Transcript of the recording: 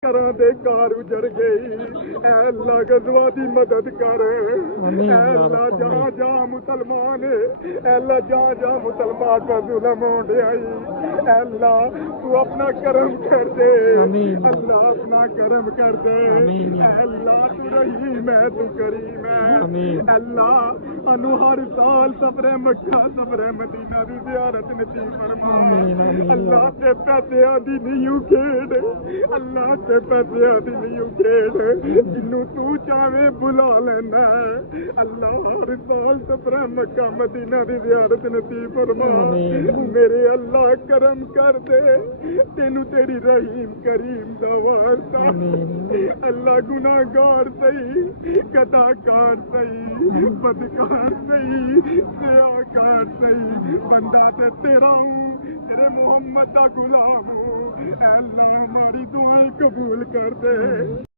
घरां दे कार उजड़ गई। ऐ अल्लाह गज़वा दी मदद कर। ऐ अल्लाह जहाँ जहाँ मुसलमान है, ऐ अल्लाह जहाँ जहाँ मुसलमान पर जुल्म हो आई, ऐ अल्लाह तू अपना करम कर दे। अल्लाह अपना करम कर दे। ऐ अल्लाह तू रहीम है, तू करीम है। अल्लाह अनु हर साल सफरे मक्का सफरे मदीना दी ज़ियारत नसीब फरमा। अल्लाह ते पैसियां दी नहीं खेड़, अल्लाह ते पैसियां दी नहीं खेड़, जिन्नू तू चाहे बुला लेना। अल्लाह हर साल सफरे मक्का मदीना दी ज़ियारत नसीब फरमा। मेरे अल्लाह करम कर दे, तेनू तेरी रहीम करीम दा वास्ता। अल्लाह गुनाहगार सही, कदाकार सही, बदकार सही, सियाकार सही, बंदा ते तेरा हूँ, तेरे मोहम्मद दा गुलाम हूँ। अल्लाह हमारी दुआएं कबूल कर दे।